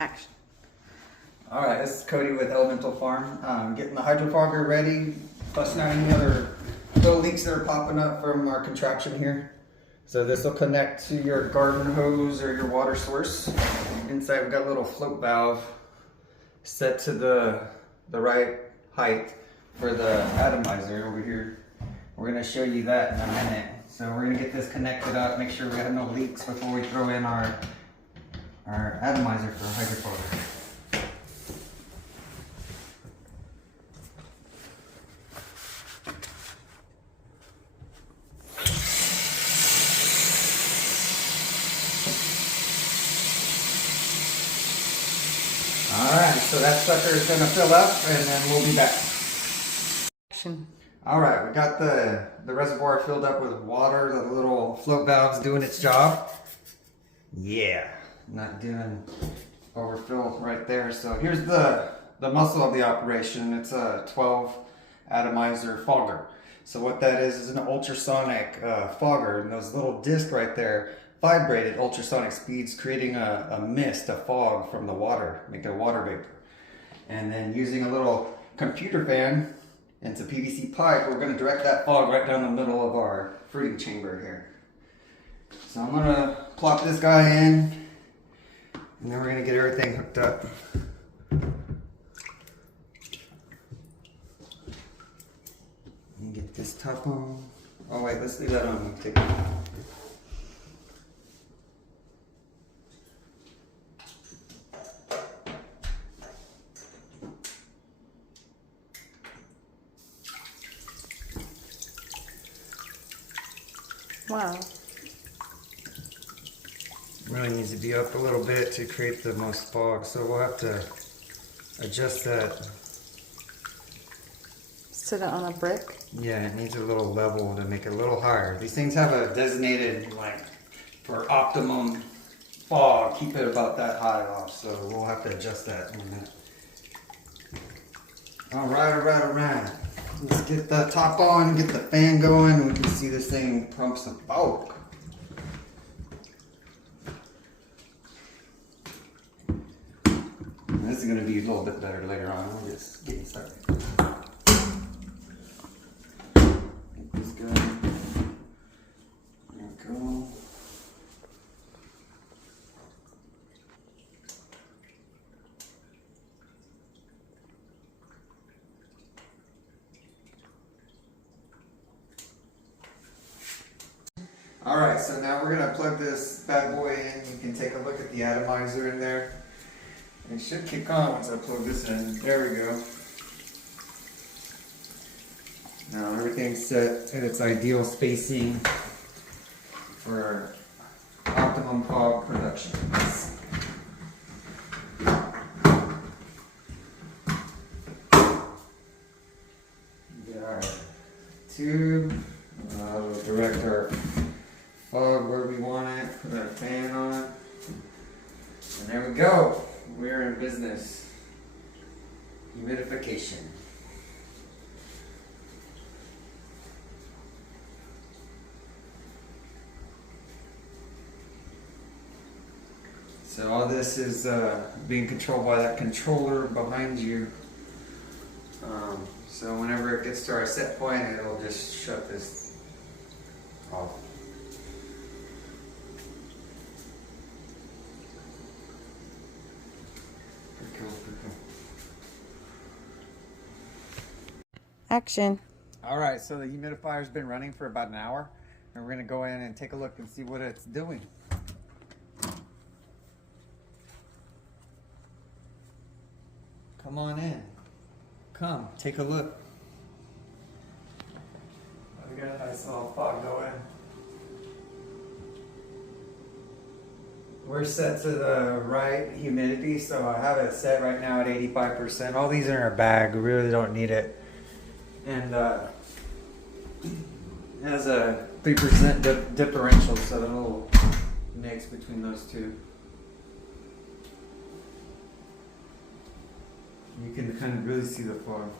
Action. Alright, this is Cody with Elemental Farm. Getting the hydrofogger ready, busting out any other little leaks that are popping up from our contraption here. So this will connect to your garden hose or your water source. Inside we've got a little float valve set to the right height for the atomizer over here. We're going to show you that in a minute. So we're going to get this connected up, make sure we have no leaks before we throw in our atomizer for hydrofogger. Alright, so that sucker is going to fill up and then we'll be back. Action. Alright, we got the reservoir filled up with water. The little float valve's doing its job. Yeah, not doing overfill right there. So here's the muscle of the operation. It's a 12 atomizer fogger. So what that is an ultrasonic fogger, and those little discs right there vibrate at ultrasonic speeds, creating a mist, a fog from the water, making a water vapor. And then using a little computer fan and some PVC pipe, we're going to direct that fog right down the middle of our fruiting chamber here. So I'm going to plop this guy in, and then we're going to get everything hooked up. And get this top on. Oh wait, let's leave that on. Take it off. Wow. Really needs to be up a little bit to create the most fog, so we'll have to adjust that. Sit it on a brick. Yeah, it needs a little level to make it a little higher. These things have a designated, like, for optimum fog, keep it about that high off, so we'll have to adjust that in a minute. Alright. Let's get the top on, get the fan going, we can see this thing pump some bulk. This is going to be a little bit better later on. We'll just get started. Get this going. There we go. Alright, so now we're going to plug this bad boy in. You can take a look at the atomizer in there. It should kick on once I plug this in. There we go. Now everything's set at its ideal spacing for optimum fog production. Get our tube. We'll direct our fog where we want it. Put our fan on. And there we go. We're in business. Humidification. So all this is being controlled by that controller behind you. So whenever it gets to our set point, it'll just shut this off. Action. Alright, so the humidifier's been running for about an hour, and we're going to go in and take a look and see what it's doing. Come on in. Come, take a look. We got a nice little fog going. We're set to the right humidity, so I have it set right now at 85%. All these are in our bag, we really don't need it. And it has a 3% differential, so it'll mix between those two. You can kind of really see the fog.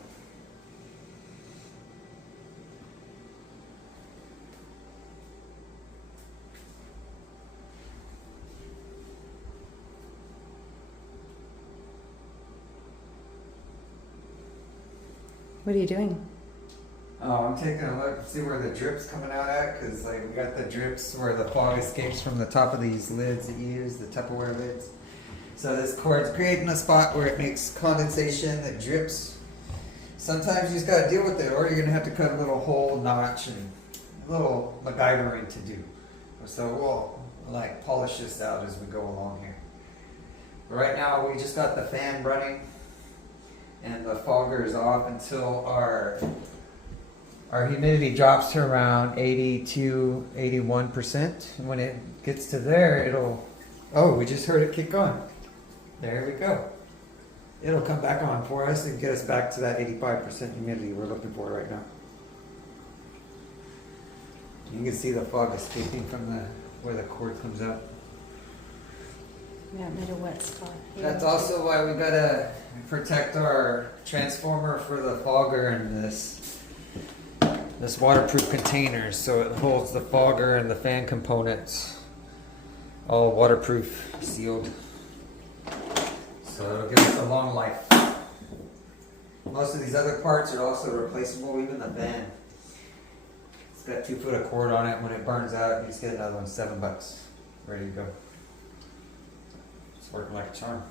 What are you doing? Oh, I'm taking a look, see where the drip's coming out at, because like we got the drips where the fog escapes from the top of these lids that you use, the Tupperware lids. So this cord's creating a spot where it makes condensation that drips. Sometimes you just gotta deal with it, or you're gonna have to cut a little hole, notch, and a little MacGyvering to do. So we'll like polish this out as we go along here. But right now we just got the fan running, and the fogger is off until our humidity drops to around 82, 81%. And when it gets to there, it'll, oh, we just heard it kick on. There we go. It'll come back on for us and get us back to that 85% humidity we're looking for right now. You can see the fog escaping from where the cord comes out. Yeah, it made a wet spot. That's also why we gotta protect our transformer for the fogger and this waterproof container, so it holds the fogger and the fan components all waterproof, sealed. So it'll give us a long life. Most of these other parts are also replaceable, even the fan. It's got 2 foot of cord on it. When it burns out, you just get another one, $7. Ready to go. It's working like a charm.